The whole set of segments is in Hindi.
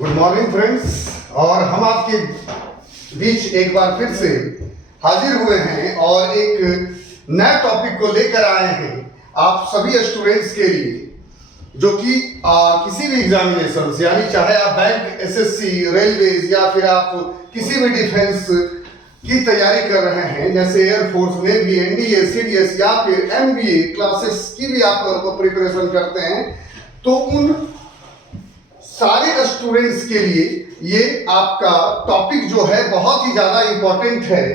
Good morning friends. और हम आपके बीच एक बार फिर से हाजिर हुए हैं और एक नया टॉपिक को लेकर आए हैं आप सभी स्टूडेंट्स के लिए, जो कि किसी भी एग्जामिनेशन यानी चाहे आप बैंक, एसएससी, रेलवेज या फिर आप किसी भी डिफेंस की तैयारी कर रहे हैं, जैसे एयरफोर्स, नेवी, एनडीए, सीडीएस या फिर एमबीए क्लासेस की भी आप प्रिपरेशन करते हैं, तो उन सारे स्टूडेंट्स के लिए ये आपका टॉपिक जो है बहुत ही ज्यादा इंपॉर्टेंट है।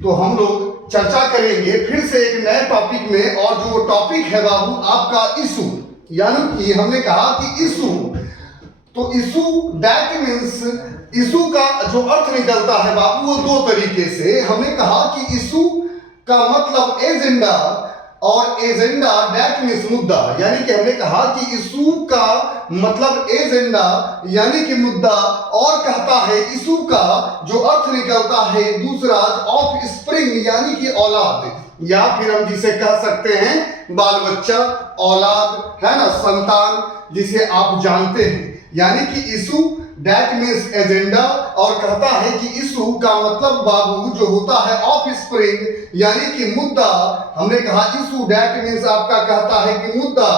तो हम लोग चर्चा करेंगे फिर से एक नए टॉपिक में, और जो टॉपिक है बाबू आपका इशू, यानी कि हमने कहा कि इशू, तो इशू दैट मीन्स इशू का जो अर्थ निकलता है बाबू वो दो तरीके से। हमने कहा कि इशू का मतलब एजेंडा, और एजेंडा दैट मीन्स मुद्दा, यानी कि हमने कहा कि इशू का मतलब एजेंडा यानी कि मुद्दा, और कहता है इशू का जो अर्थ निकलता है दूसरा ऑफ स्प्रिंग यानी कि औलाद, या फिर हम जिसे कह सकते हैं बाल बच्चा, औलाद है ना, संतान जिसे आप जानते हैं। यानी कि इशू दैट मीन्स एजेंडा, और कहता है कि इशू का मतलब बाबू जो होता है ऑफ स्प्रिंग यानी कि मुद्दा। हमने कहा इशू दैट मीन्स आपका कहता है कि मुद्दा,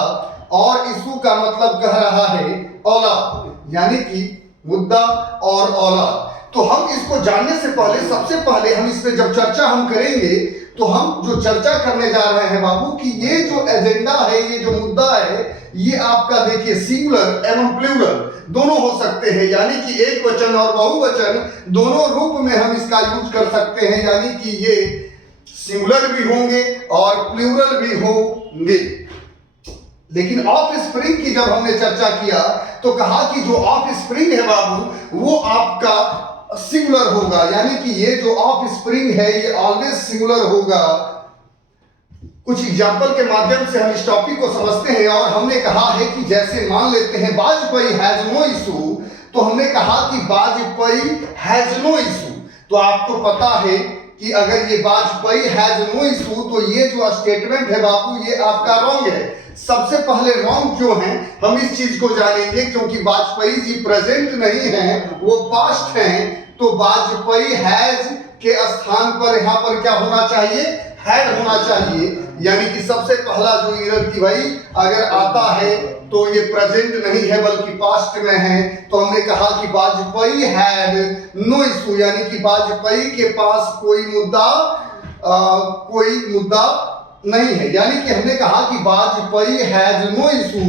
और इशू का मतलब कह रहा है औलाद, यानी कि मुद्दा और औलाद। तो हम इसको जानने से पहले सबसे पहले हम इस पे जब चर्चा हम करेंगे, तो हम जो चर्चा करने जा रहे हैं बाबू कि ये जो एजेंडा है, ये जो मुद्दा है, ये आपका देखिए सिंगुलर एवं प्लूरल दोनों हो सकते हैं, यानी कि एक वचन और बहुवचन दोनों रूप में हम इसका यूज कर सकते हैं, यानी कि ये सिंगुलर भी होंगे और प्लूरल भी होंगे। लेकिन ऑफ स्प्रिंग की जब हमने चर्चा किया तो कहा कि जो ऑफ स्प्रिंग है बाबू वो आपका सिंगुलर होगा, यानी कि ये जो ऑफ स्प्रिंग है ये ऑलवेज सिंगुलर होगा। कुछ एग्जाम्पल के माध्यम से हम इस टॉपिक को समझते हैं, और हमने कहा है कि जैसे मान लेते हैं वाजपेयी हैज नो इशू, तो हमने कहा कि वाजपेयी हैज नो इशू, तो आपको पता है कि अगर ये वाजपेयी हैज नो इशू, तो ये जो स्टेटमेंट है बाबू ये आपका रॉन्ग है। सबसे पहले रॉन्ग क्यों है हम इस चीज को जानेंगे, क्योंकि वाजपेयी जी प्रेजेंट नहीं है, वो पास्ट हैं। तो वाजपेयी हैज के स्थान पर यहाँ पर क्या होना चाहिए, हैड होना चाहिए, यानी कि सबसे पहला जो एरर की भाई अगर आता है तो ये प्रेजेंट नहीं है बल्कि पास्ट में है। तो हमने कहा कि वाजपेयी हैड नो इशू, यानी कि वाजपेयी के पास कोई मुद्दा नहीं है, यानी कि हमने कहा कि वाजपेयी हैज नो इशू,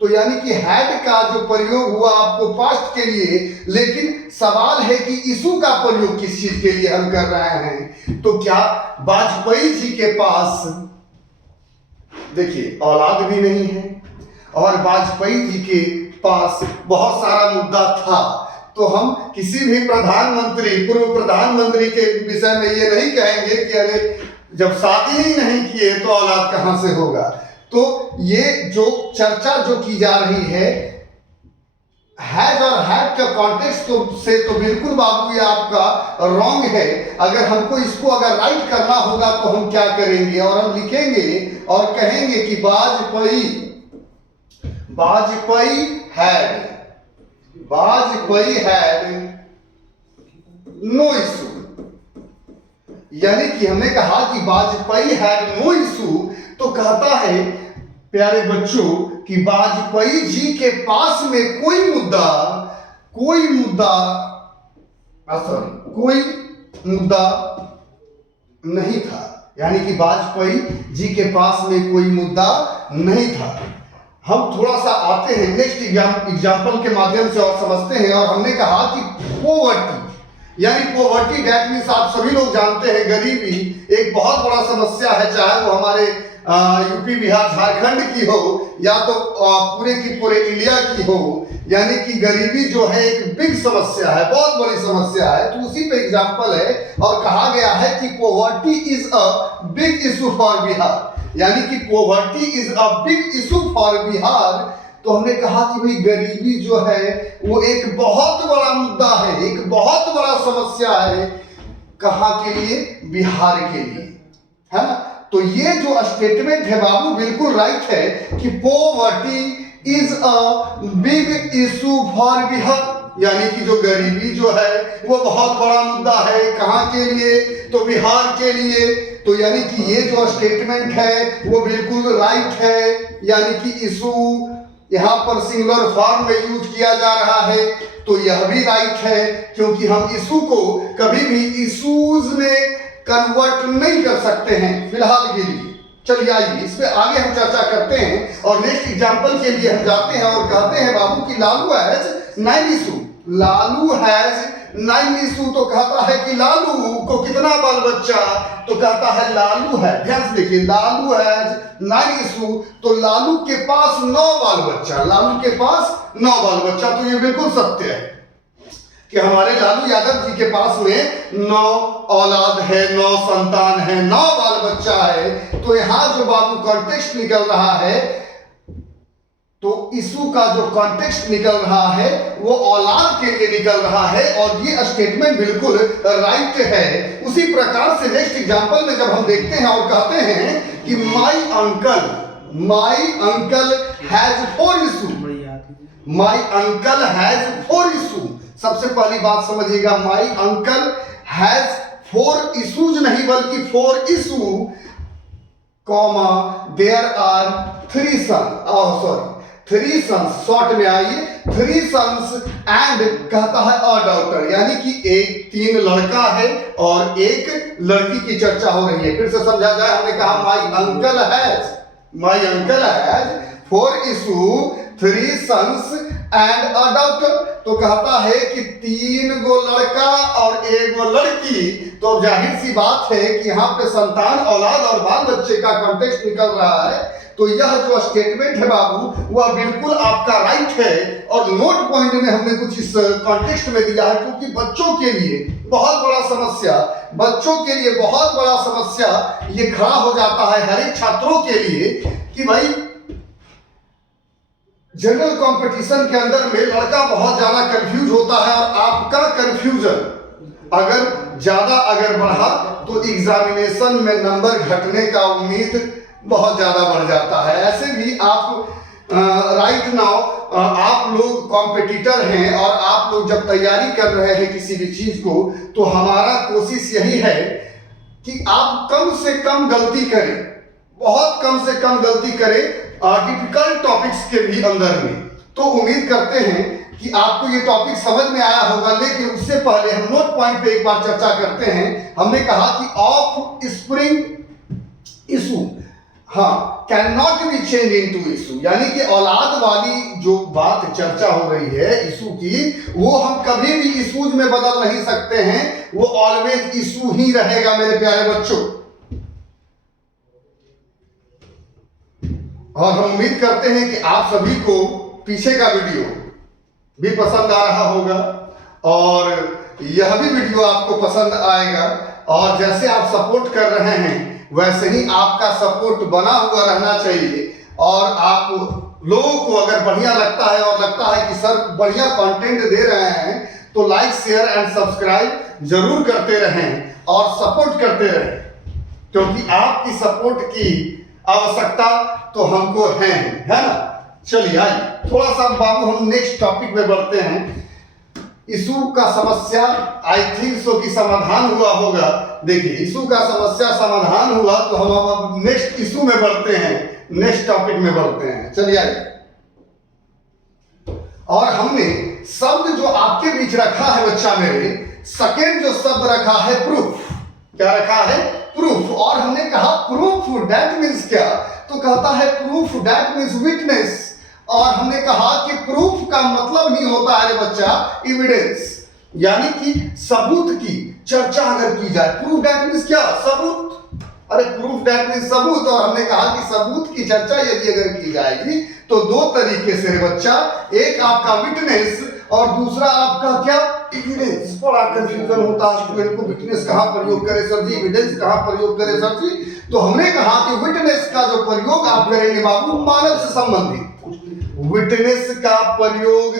तो यानी कि हैड का जो प्रयोग हुआ आपको पास्ट के लिए, लेकिन सवाल है कि इशू का प्रयोग किस चीज के लिए हम कर रहे हैं। तो क्या वाजपेयी जी के पास देखिए औलाद भी नहीं है, और वाजपेयी जी के पास बहुत सारा मुद्दा था, तो हम किसी भी प्रधानमंत्री, पूर्व प्रधानमंत्री के विषय में ये नहीं कहेंगे कि अरे जब शादी ही नहीं किए तो औलाद कहां से होगा। तो ये जो चर्चा जो की जा रही है हैज और हैड का कॉन्टेक्स्ट से तो बिल्कुल बाबू ये आपका रॉन्ग है। अगर हमको इसको अगर राइट करना होगा तो हम क्या करेंगे, और हम लिखेंगे और कहेंगे कि वाजपेयी हैड नो इशू, यानी कि हमने कहा कि वाजपेयी हैड नो इशू, तो कहता है प्यारे बच्चों कि वाजपेयी जी के पास में कोई मुद्दा नहीं था, यानी कि वाजपेयी जी के पास में कोई मुद्दा नहीं था। हम थोड़ा सा आते हैं नेक्स्ट एग्जाम्पल के माध्यम से और समझते हैं, और हमने कहा कि पोवर्टी, यानी पोवर्टी दैट मीन्स आप सभी लोग जानते हैं गरीबी एक बहुत बड़ा समस्या है, चाहे वो हमारे यूपी, बिहार, झारखंड की हो या तो पूरे की पूरे इंडिया की हो, यानी कि गरीबी जो है एक बिग समस्या है, बहुत बड़ी समस्या है। तो उसी पे एग्जाम्पल है, और कहा गया है कि poverty is a big issue for Bihar, यानी कि poverty is a big issue for Bihar. तो हमने कहा कि भाई गरीबी जो है वो एक बहुत बड़ा मुद्दा है, एक बहुत बड़ा समस्या है, कहाँ के लिए, बिहार के लिए, है ना। तो ये जो स्टेटमेंट है बाबू बिल्कुल राइट है कि poverty is a big issue for Bihar, यानी कि जो गरीबी जो है वो बहुत बड़ा मुद्दा है। कहाँ के लिए? तो बिहार के लिए। तो यानी कि ये जो स्टेटमेंट है वो बिल्कुल राइट है, यानी कि इशू यहाँ पर सिंगुलर फॉर्म में यूज किया जा रहा है, तो यह भी राइट है, क्योंकि हम इशू को कभी भी इशूज में कन्वर्ट नहीं कर सकते हैं फिलहाल के लिए। चलिए आइए इस पे आगे हम चर्चा करते हैं और नेक्स्ट एग्जांपल के लिए हम जाते हैं और कहते हैं बाबू कि Lalu has 9 issue. Lalu has 9 issue, तो कहता है कि लालू को कितना बाल बच्चा? तो कहता है लालू है, ध्यान से देखिए, लालू हैज 9 इशू, तो लालू के पास 9 बाल बच्चा। लालू के पास 9 बाल बच्चा, तो ये बिल्कुल सत्य है कि हमारे लालू यादव जी के पास में 9 औलाद है, 9 संतान है, 9 बाल बच्चा है। तो यहां जो बाबू कॉन्टेक्स्ट निकल रहा है, तो इशू का जो कॉन्टेक्स्ट निकल रहा है वो औलाद के लिए निकल रहा है, और ये स्टेटमेंट बिल्कुल राइट है। उसी प्रकार से नेक्स्ट एग्जांपल में जब हम देखते हैं और कहते हैं कि my uncle has 4 issue, my uncle has 4 issue. सबसे पहली बात समझिएगा, माय अंकल हैज 4 इशूज नहीं बल्कि 4 issue, comma there are 3 sons, 3 sons, short में आइए, 3 सन्स एंड कहता है अ डॉटर, यानी कि एक 3 लड़का है और एक लड़की की चर्चा हो रही है। फिर से समझा जाए, हमने कहा my uncle has 4 issue, 3 sons and a daughter, तो कहता है कि 3 गो लड़का और 1 गो लड़की। तो जाहिर सी बात है कि यहाँ पे संतान, औलाद और बाल बच्चे का कॉन्टेक्स्ट निकल रहा है। तो यह जो स्टेटमेंट है बाबू वह बिल्कुल आपका राइट है, और नोट पॉइंट में हमने कुछ इस कॉन्टेक्स्ट में दिया है, क्योंकि बच्चों के लिए बहुत बड़ा समस्या, बच्चों के लिए बहुत बड़ा समस्या ये खड़ा हो जाता है हर एक छात्रों के लिए कि भाई जनरल कंपटीशन के अंदर में लड़का बहुत ज्यादा कंफ्यूज होता है, और आपका कंफ्यूजन अगर बढ़ा तो एग्जामिनेशन में नंबर घटने का उम्मीद बहुत ज्यादा बढ़ जाता है। ऐसे भी आप राइट नाउ आप लोग कॉम्पिटिटर हैं, और आप लोग जब तैयारी कर रहे हैं किसी भी चीज को, तो हमारा कोशिश यही है कि आप कम से कम गलती करें, बहुत कम से कम गलती करें डिफिकल्ट टॉपिक्स के भी अंदर में। तो उम्मीद करते हैं कि आपको ये टॉपिक समझ में आया होगा, लेकिन उससे पहले हम नोट पॉइंट पे एक बार चर्चा करते हैं। हमने कहा कि ऑफ स्प्रिंग इशू, हाँ, can not be change into issue, यानी कि औलाद वाली जो बात चर्चा हो रही है इशू की, वो हम कभी भी इशूज में बदल नहीं सकते हैं, वो ऑलवेज इशू ही रहेगा मेरे प्यारे बच्चों। और हम उम्मीद करते हैं कि आप सभी को पीछे का वीडियो भी पसंद आ रहा होगा, और यह भी वीडियो आपको पसंद आएगा, और जैसे आप सपोर्ट कर रहे हैं वैसे ही आपका सपोर्ट बना हुआ रहना चाहिए। और आप लोगों को अगर बढ़िया लगता है और लगता है कि सर बढ़िया कंटेंट दे रहे हैं, तो लाइक, शेयर एंड सब्सक्राइब जरूर करते रहें और सपोर्ट करते रहें, क्योंकि आपकी सपोर्ट की आवश्यकता तो हमको है ना। चलिए आइए थोड़ा सा बाबू हम नेक्स्ट टॉपिक में बढ़ते हैं। इशू का समस्या आई थिंक सो कि समाधान हुआ होगा। देखिए, इशू का समस्या समाधान हुआ, तो हम अब नेक्स्ट इशू में बढ़ते हैं, नेक्स्ट टॉपिक में बढ़ते हैं। चलिए आइए, और हमने शब्द जो आपके बीच रखा है बच्चा मेरे, सेकेंड जो शब्द रखा है प्रूफ, क्या रखा है? प्रूफ। और हमने कहा प्रूफ दैट मीन्स क्या? तो कहता है प्रूफ दैट मीन्स विटनेस। और हमने कहा कि प्रूफ का मतलब ही होता है बच्चा एविडेंस, यानी कि सबूत की चर्चा अगर की जाए। प्रूफ दैट मीन्स क्या? सबूत। अरे प्रूफ दैट मीन्स सबूत। और हमने कहा कि सबूत की चर्चा यदि अगर की जाएगी तो 2 तरीके से बच्चा, एक आपका विटनेस और दूसरा आपका क्या? एविडेंस। बड़ा कंफ्यूजन होता है स्टूडेंट को, विटनेस कहाँ प्रयोग करे सर जी, एविडेंस कहाँ प्रयोग करे सर जी। तो हमने कहा कि विटनेस का जो प्रयोग आप करेंगे बाबू मानव से संबंधित, विटनेस का प्रयोग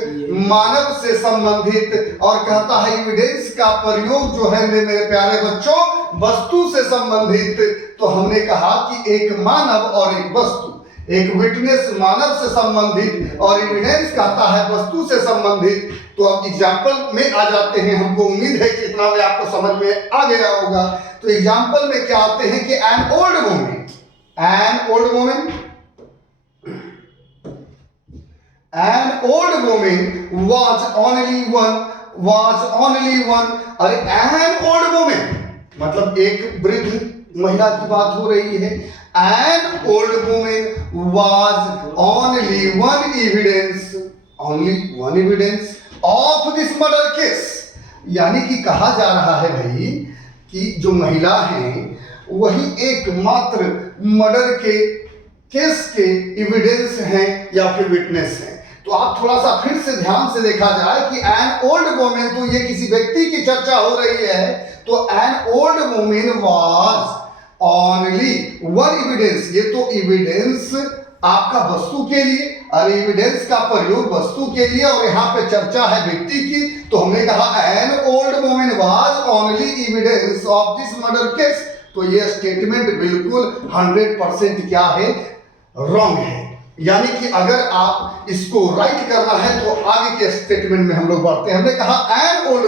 मानव से संबंधित, और कहता है एविडेंस का प्रयोग जो है मेरे प्यारे बच्चों वस्तु से संबंधित। तो हमने कहा कि एक मानव और एक वस्तु, एक विटनेस मानव से संबंधित और एविडेंस कहता है वस्तु से संबंधित। तो अब एग्जाम्पल में आ जाते हैं। हमको उम्मीद है कि इतना में आपको समझ में आ गया होगा। तो एग्जाम्पल में क्या आते हैं कि an old woman was only one। अरे एन ओल्ड वुमन मतलब एक वृद्ध महिला की बात हो रही है। An old woman was only one evidence of this murder case। यानी कि कहा जा रहा है भाई कि जो महिला हैं वही एकमात्र मर्डर के केस के एविडेंस हैं या फिर विटनेस हैं। तो आप थोड़ा सा फिर से ध्यान से देखा जाए कि एन ओल्ड वुमन, तो ये किसी व्यक्ति की चर्चा हो रही है। तो an old woman was only one evidence. ये तो एविडेंस आपका वस्तु के लिए, और एविडेंस का प्रयोग वस्तु के लिए, और यहाँ पे चर्चा है व्यक्ति की। तो हमने कहा an old woman was only evidence of this murder case. तो ये स्टेटमेंट बिल्कुल 100% क्या है, रॉन्ग है। यानी कि अगर आप इसको राइट करना है तो आगे के स्टेटमेंट में हम लोग बढ़ते हैं। हमने कहा an old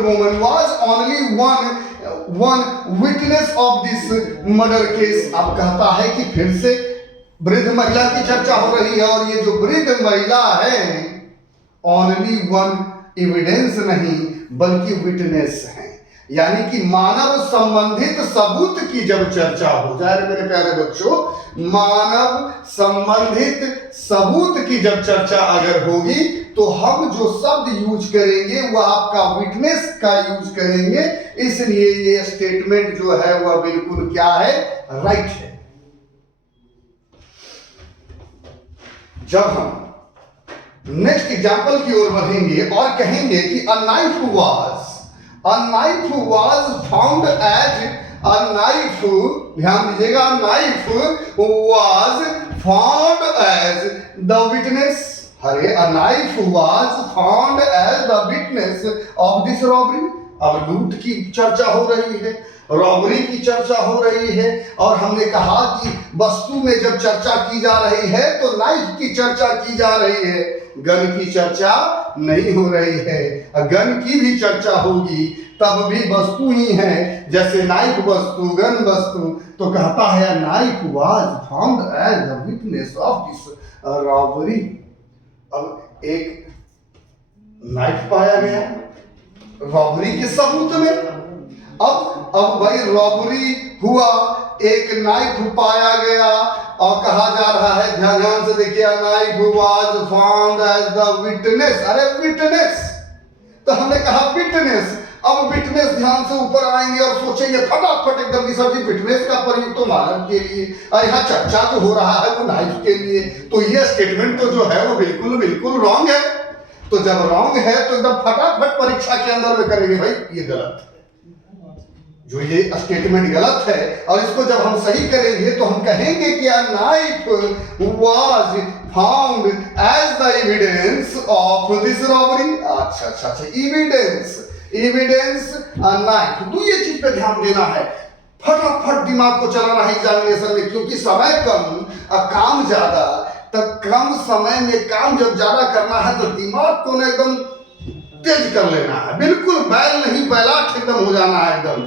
woman was only one witness of this murder case. अब कहता है कि फिर से वृद्ध महिला की चर्चा हो रही है, और ये जो वृद्ध महिला है ओनली वन एविडेंस नहीं बल्कि विटनेस है। यानी कि मानव संबंधित सबूत की जब चर्चा हो जाए मेरे प्यारे बच्चों, मानव संबंधित सबूत की जब चर्चा अगर होगी तो हम जो शब्द यूज करेंगे वो आपका विटनेस का यूज करेंगे। इसलिए ये स्टेटमेंट जो है वह बिल्कुल क्या है, राइट है। जब हम नेक्स्ट एग्जांपल की ओर बढ़ेंगे और कहेंगे कि a knife was found as a knife, ध्यान दीजिएगा, knife was found as the witness। अरे a knife was found as the witness of this robbery। अब लूट की चर्चा हो रही है, रॉबरी की चर्चा हो रही है, और हमने कहा कि वस्तु में जब चर्चा की जा रही है तो नाइफ की चर्चा की जा रही है, गन की चर्चा नहीं हो रही है। गन की भी चर्चा होगी तब भी वस्तु ही है, जैसे नाइफ वस्तु, गन वस्तु। तो कहता है knife was found as the witness of this robbery. अब एक नाइफ पाया गया रॉबरी के सबूत में। अब भाई रॉबरी हुआ, एक नाइफ पाया गया, और कहा जा रहा है, ध्यान से देखिए, knife was found as the witness. अरे विटनेस, तो हमने कहा विटनेस। अब विटनेस ध्यान से ऊपर आएंगे और सोचेंगे फटाफट एकदम की सब्जी, विटनेस का प्रयोग तो मानव के लिए, यहाँ चर्चा जो हो रहा है वो नाइफ के लिए। तो ये स्टेटमेंट तो जो है वो बिल्कुल रॉन्ग है। तो जब रॉन्ग है तो एकदम फटाफट परीक्षा के अंदर में करेंगे भाई ये गलत है, जो ये स्टेटमेंट गलत है। और इसको जब हम सही करेंगे तो हम कहेंगे कि a knife was found as the evidence of this robbery। अच्छा, evidence a knife। तो ये चीज पे ध्यान देना है, फटाफट दिमाग को चलाना है एग्जामिनेशन में, क्योंकि समय कम काम ज्यादा। तब कम समय में काम जब ज्यादा करना है तो दिमाग को ना एकदम तेज कर लेना है, बिल्कुल बैल नहीं बैलाट एकदम हो जाना है, एकदम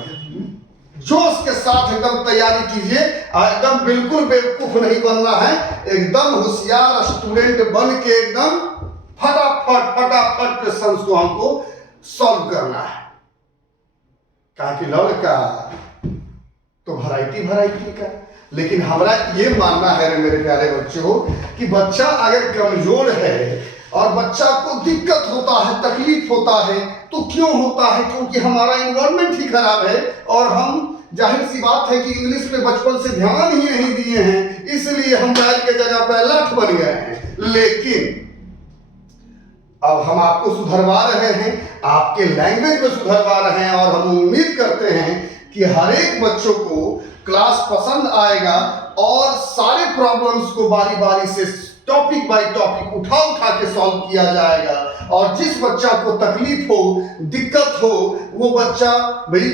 जोश के साथ एकदम तैयारी कीजिए। एकदम बिल्कुल बेवकूफ नहीं बनना है, एकदम होशियार स्टूडेंट बन के एकदम फटाफट क्वेश्चंस को हमको सॉल्व करना है। कहा कि लड़का तो वैरायटी का, लेकिन हमारा ये मानना है मेरे प्यारे बच्चों कि बच्चा अगर कमजोर है और बच्चा को दिक्कत होता है, तकलीफ होता है, तो क्यों होता है? क्योंकि हमारा एनवायरनमेंट ही खराब है, और हम जाहिर सी बात है कि इंग्लिश पे बचपन से ध्यान ही नहीं दिए हैं, इसलिए हम बैल के जगह बैलाट बन गए हैं। लेकिन अब हम आपको सुधरवा रहे हैं, आपके लैंग्वेज में सुधरवा रहे हैं, और हम उम्मीद करते हैं कि हर एक बच्चों को क्लास पसंद आएगा और सारे प्रॉब्लम्स को बारी बारी से टॉपिक बाय टॉपिक उठा के सॉल्व किया जाएगा। और जिस बच्चा को तकलीफ हो, दिक्कत हो, वो बच्चा भाई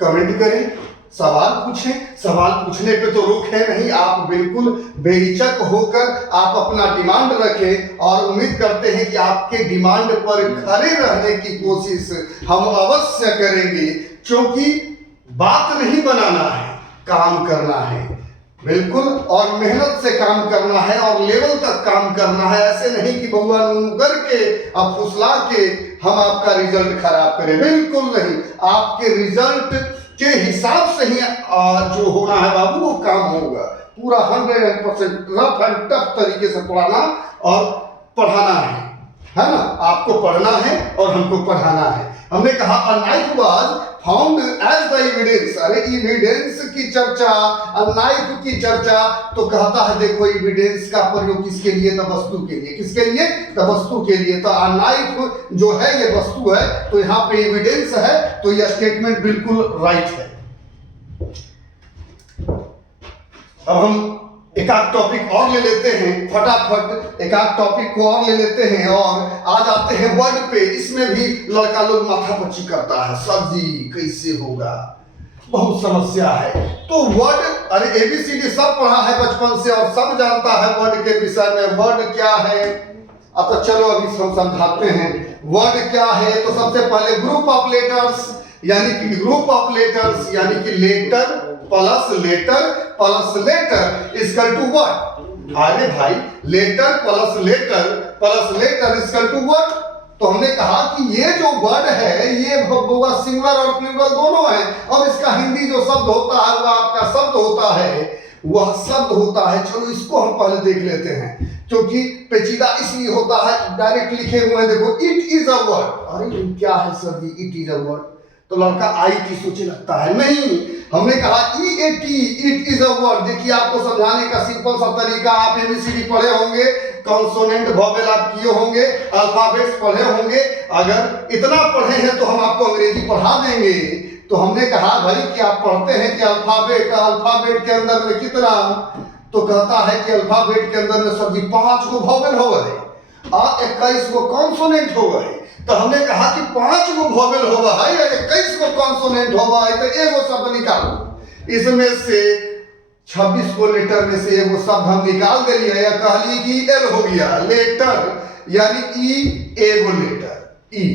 कमेंट करें, सवाल पूछें, सवाल पूछने पे तो रोक है नहीं। आप बिल्कुल बेहिचक होकर आप अपना डिमांड रखें और उम्मीद करते हैं कि आपके डिमांड पर खड़े रहने की कोशिश हम अवश्य करेंगे, क्योंकि बात नहीं बनाना है, काम करना है बिल्कुल, और मेहनत से काम करना है और लेवल तक काम करना है। ऐसे नहीं कि बउआ नूनू करके अब फुसला के हम आपका रिजल्ट खराब करें, बिल्कुल नहीं। आपके रिजल्ट के हिसाब से ही जो होना है बाबू वो काम होगा। पूरा 100% रफ एंड टफ तरीके से पढ़ाना और पढ़ाना है ना। आपको पढ़ना है और हमको पढ़ाना है। हमने कहा a knife was found as the evidence. अरे एविडेंस की चर्चा, अ नाइफ की चर्चा, तो कहता है देखो एविडेंस का प्रयोग किसके लिए? तो वस्तु के लिए। किसके लिए? तो वस्तु के लिए। तो अ नाइफ जो है ये वस्तु है, तो यहाँ पे एविडेंस है, तो यह स्टेटमेंट बिल्कुल राइट है। अब हम एक आध टॉपिक और ले लेते हैं, फटाफट एक आध टॉपिक को और ले लेते हैं और आ जाते हैं वर्ड पे। इसमें भी लड़का लोग माथापच्ची करता है, सर जी कैसे होगा, बहुत समस्या है। तो वर्ड, अरे ABCD सब पढ़ा है बचपन से और सब जानता है वर्ड के विषय में। वर्ड क्या है? अब तो चलो अभी हम समझाते हैं वर्ड क्या है। तो सबसे पहले ग्रुप ऑफ लेटर्स, यानी कि ग्रुप ऑफ लेटर्स, यानी कि letter plus letter equal to what? अरे भाई letter plus letter equal to what? तो हमने कहा कि ये जो वर्ड है ये सिंगुलर और प्लूरल दोनों है, और इसका हिंदी जो शब्द होता है वह आपका शब्द होता है, वह शब्द होता है। चलो इसको हम पहले देख लेते हैं, क्योंकि पेचीदा इसलिए होता है। डायरेक्ट लिखे हुए हैं, देखो इट इज अ वर्ड। अरे क्या है sir ji it is a word? तो लड़का IT सोचने लगता है, नहीं, हमने कहा EAT, it is a word. देखिए आपको समझाने का सिंपल सा तरीका, आप ABCD पढ़े होंगे, कॉन्सोनेंट वोवेल आप किए होंगे, अल्फाबेट्स पढ़े होंगे। अगर इतना पढ़े हैं तो हम आपको अंग्रेजी पढ़ा देंगे। तो हमने कहा भाई कि आप पढ़ते हैं कि अल्फाबेट के अंदर में कितना? तो कहता है कि अल्फाबेट के अंदर में सब्जी 5 गो वोवेल हो गए और 21 गो कॉन्सोनेंट हो गए। तो हमने कहा कि 5 गो वोवेल होगा है या 21 गो कॉन्सोनेंट होगा है, तो एगो शब्द निकालो। इसमें से 26 गो लेटर में से एगो शब्द हम निकाल दिए या कह लिए कि L हो गया लेटर, यानी E एगो लेटर E।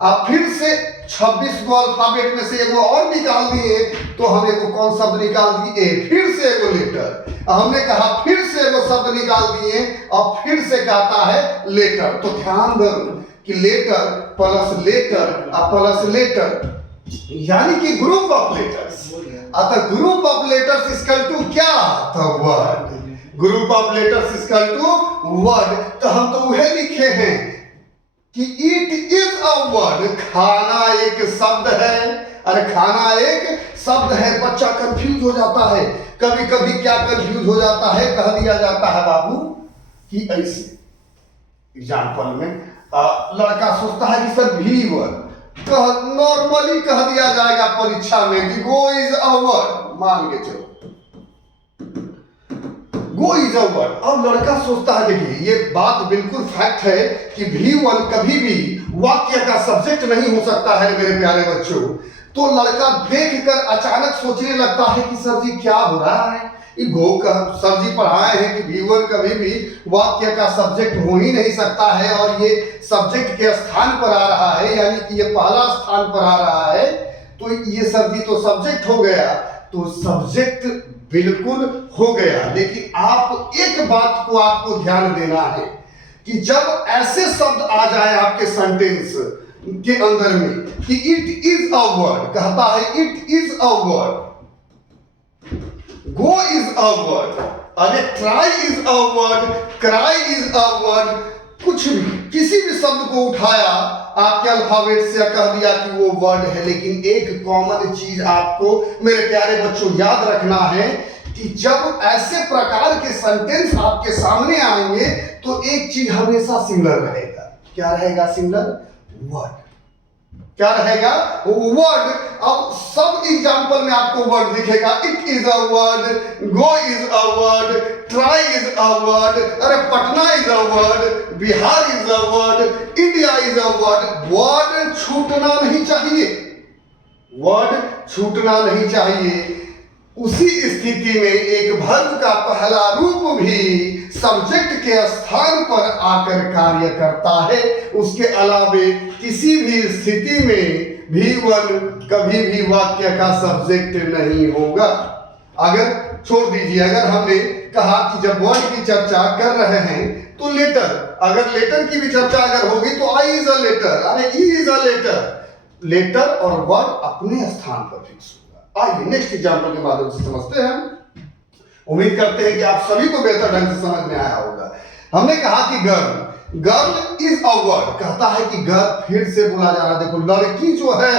अब फिर से 26 गो अल्फाबेट में से एगो और निकाल दिए, तो हम एगो कौन शब्द निकाल दिए? A, फिर से एगो लेटर। हमने कहा फिर से एगो शब्द निकाल दिए और फिर से कहता है लेटर। तो ध्यान दो कि लेटर प्लस लेटर यानी कि ग्रुप ऑफ लेटर्स। अतः group of letters equal to क्या? तो word. Group of letters equal to word. तो हम तो वह लिखे हैं कि इट इज अ वर्ड। खाना एक शब्द है। अरे खाना एक शब्द है। बच्चा कंफ्यूज हो जाता है, कभी कभी क्या कंफ्यूज हो जाता है, कह दिया जाता है बाबू कि ऐसे एग्जाम्पल में लड़का सोचता है कि सर भी वर्ड नॉर्मली कह दिया जाएगा परीक्षा में कि गो इज अ वर्ड, मान के चलो गो इज अ वर्ड। अब लड़का सोचता है, देखिए ये बात बिल्कुल फैक्ट है कि भी1 कभी भी वाक्य का सब्जेक्ट नहीं हो सकता है मेरे प्यारे बच्चों। तो लड़का देखकर अचानक सोचने लगता है कि सर जी क्या हो रहा है? गो का सर जी पढ़ाए हैं कि भी1 कभी भी वाक्य का सब्जेक्ट हो ही नहीं सकता है, और ये सब्जेक्ट के स्थान पर आ रहा है, यानी कि ये पहला स्थान पर आ रहा है। तो ये सर जी तो सब्जेक्ट हो गया, तो सब्जेक्ट बिल्कुल हो गया। लेकिन आप एक बात को आपको ध्यान देना है कि जब ऐसे शब्द आ जाए आपके सेंटेंस के अंदर में कि इट इज अ वर्ड, कहता है it is a word, go is a word, अरे try is a word, cry is a word, कुछ भी किसी भी शब्द को उठाया आपके अल्फाबेट से कह दिया कि वो वर्ड है। लेकिन एक कॉमन चीज आपको मेरे प्यारे बच्चों याद रखना है कि जब ऐसे प्रकार के सेंटेंस आपके सामने आएंगे तो एक चीज हमेशा सिंगुलर रहेगा। क्या रहेगा? Singular word. क्या रहेगा? वर्ड। अब सब एग्जांपल में आपको वर्ड दिखेगा। It is a word, go is a word, try is a word, अरे Patna is a word, Bihar is a word, India is a word. Word छूटना नहीं चाहिए। वर्ड छूटना नहीं चाहिए। उसी स्थिति में एक वर्ब का पहला रूप भी सब्जेक्ट के स्थान पर आकर कार्य करता है। उसके अलावे किसी भी स्थिति में V1 कभी भी वाक्य का सब्जेक्ट नहीं होगा। अगर छोड़ दीजिए, अगर हमने कहा कि जब वर्ड की चर्चा कर रहे हैं तो लेटर, अगर लेटर की भी चर्चा अगर होगी तो आई इज अ लेटर, अरे E is a letter. Letter और वर्ड अपने स्थान पर फिक्स होगा। आइए नेक्स्ट एग्जांपल के माध्यम से समझते हैं। उम्मीद करते हैं कि आप सभी को बेहतर ढंग से समझ में आया होगा। हमने कहा कि girl, girl is a word, कहता है कि गर्ल फिर से बोला जा रहा है। देखो लड़की जो है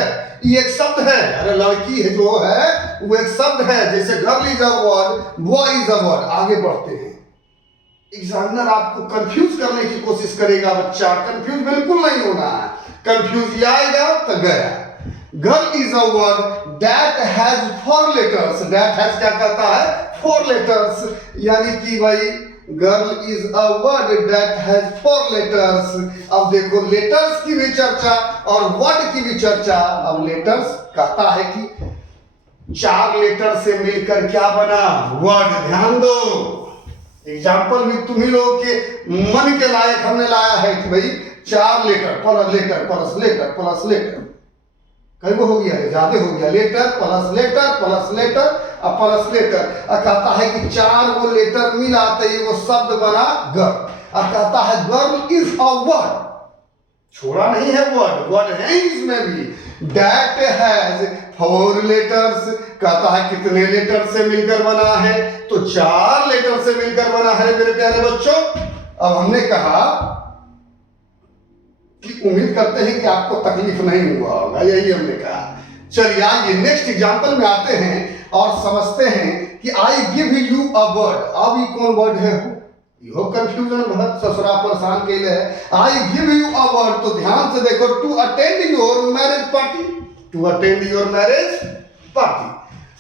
ये एक शब्द है, अरे लड़की है जो है वो एक शब्द है। जैसे girl is a word, boy is a word. आगे बढ़ते हैं। एग्जामिनर आपको कंफ्यूज करने की कोशिश करेगा, बच्चा कंफ्यूज बिल्कुल नहीं होना है। कंफ्यूज आएगा तो गया। Girl is a word that has 4 letters. That has क्या कहता है? 4 लेटर्स। यानी कि भाई girl is a word that has 4 letters. अब देखो लेटर्स की भी चर्चा और वर्ड की भी चर्चा। अब लेटर्स कहता है कि 4 लेटर से मिलकर क्या बना? वर्ड। ध्यान दो, एग्जाम्पल भी तुम्ही लोगों के मन के लायक हमने लाया है कि भाई 4 letter plus letter plus letter plus letter. कई वो हो गया, ज्यादा हो गया। Letter plus letter plus letter और प्लस लेटर। कहता है कि 4 वो लेटर मिला तो ये वो शब्द बना गर्ल। और कहता है गर्ल इज अ वर्ड, छोड़ा नहीं है वर्ड, वर्ड है इसमें भी। That has 4 letters. कहता है कितने लेटर से मिलकर बना है? तो 4 लेटर से मिलकर बना है मेरे प्यारे बच्चों। अब हमने कहा कि उम्मीद करते हैं कि आपको तकलीफ नहीं हुआ होगा, यही हमने कहा। चलिए आइए नेक्स्ट एग्जांपल में आते हैं और समझते हैं कि आई गिव यू अ वर्ड। अब ये कौन वर्ड है? यो कंफ्यूजन बहुत ससुरा परेशान के लिए है। I give you a word, तो ध्यान से देखो, to attend your marriage party. To attend your marriage party.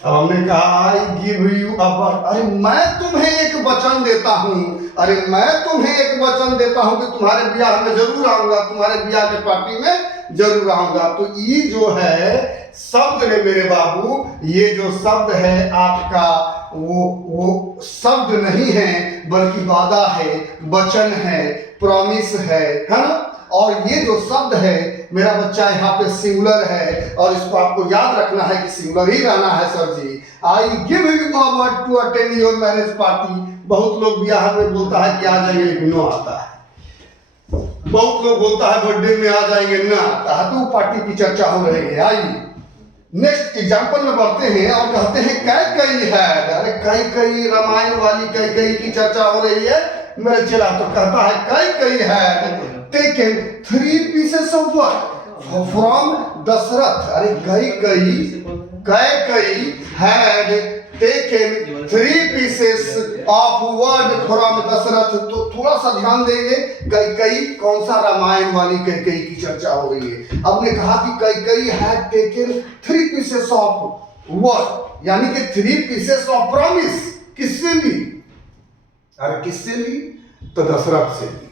अब हमने कहा I give you a word, अरे मैं तुम्हें एक वचन देता हूं, अरे मैं तुम्हें एक वचन देता हूं कि तुम्हारे ब्याह में जरूर आऊंगा, तुम्हारे ब्याह के पार्टी में जरूर आऊंगा। तो ये जो है शब्द ने मेरे बाबू, ये जो शब्द है आपका वो शब्द नहीं है बल्कि वादा है, वचन है, प्रॉमिस है ना। और ये जो शब्द है मेरा बच्चा यहाँ पे सिंगुलर है और इसको आपको याद रखना है कि सिंगुलर ही रहना है sir ji. I give you a word to attend your marriage party. बहुत लोग ब्याह में बोलता है कि आ जाएंगे लेकिन न आता है। बहुत लोग बोलता है बर्थडे में आ जाएंगे, न आता है। तो पार्टी की चर्चा हो रही है। आइए नेक्स्ट एग्जांपल में बढ़ते हैं और कहते हैं कैकई है। अरे कैकई, रामायण वाली कैकई की चर्चा हो रही है मेरे चला। तो कहता है Kaikeyi has taken 3 pieces of work from Dasharath. अरे Kaikeyi had taken 3 pieces of word from Dasharath. तो थोड़ा सा ध्यान देंगे, कैकई कौन सा? रामायण वाली कैकई की चर्चा हो रही है। हमने कहा कि Kaikeyi had taken 3 pieces of word, यानी कि 3 pieces of promise। किससे ली? अरे किससे ली? तो दशरथ से ली।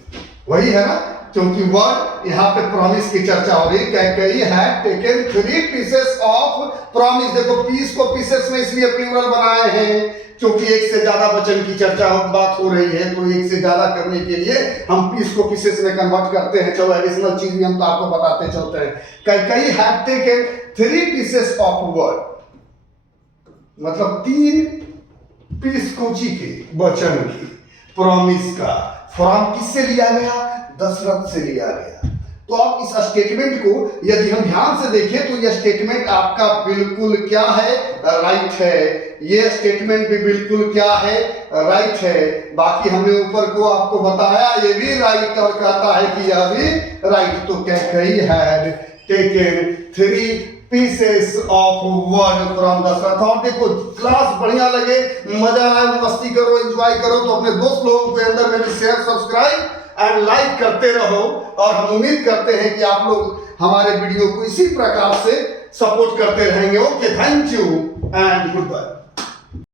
वही है ना, क्योंकि वर्ड यहाँ पे प्रॉमिस की चर्चा हो रही है। Kaikeyi had taken 3 pieces of promise. देखो पीस को पीसेस में इसलिए प्लूरल बनाए हैं क्योंकि एक से ज्यादा वचन की चर्चा बात हो रही है, तो एक से ज्यादा करने के लिए हम पीस को पीसेस में कन्वर्ट करते हैं। चलो एडिशनल चीज भी हम तो आपको बताते चलते हैं। Kaikeyi had taken 3 pieces of word, मतलब 3 पीस कोची के? वचन की, प्रॉमिस का। फ्रॉम किससे लिया गया? दशरथ से लिया गया। तो आप इस स्टेटमेंट को यदि हम ध्यान से देखें तो यह स्टेटमेंट आपका बिल्कुल क्या है? राइट है। ये स्टेटमेंट भी बिल्कुल क्या है? राइट है। बाकी हमने ऊपर को आपको बताया ये भी राइट और कहता है कि यह भी राइट। तो Kaikeyi had taken 3 pieces of word from Dasharath. और देखो क्लास बढ़िया लगे, मजा आए, मस्ती करो, एंजॉय करो तो अपने दोस्त लोगों के अंदर में भी शेयर, सब्सक्राइब एंड लाइक करते रहो। और हम उम्मीद करते हैं कि आप लोग हमारे वीडियो को इसी प्रकार से सपोर्ट करते रहेंगे। Okay, thank you and good bye.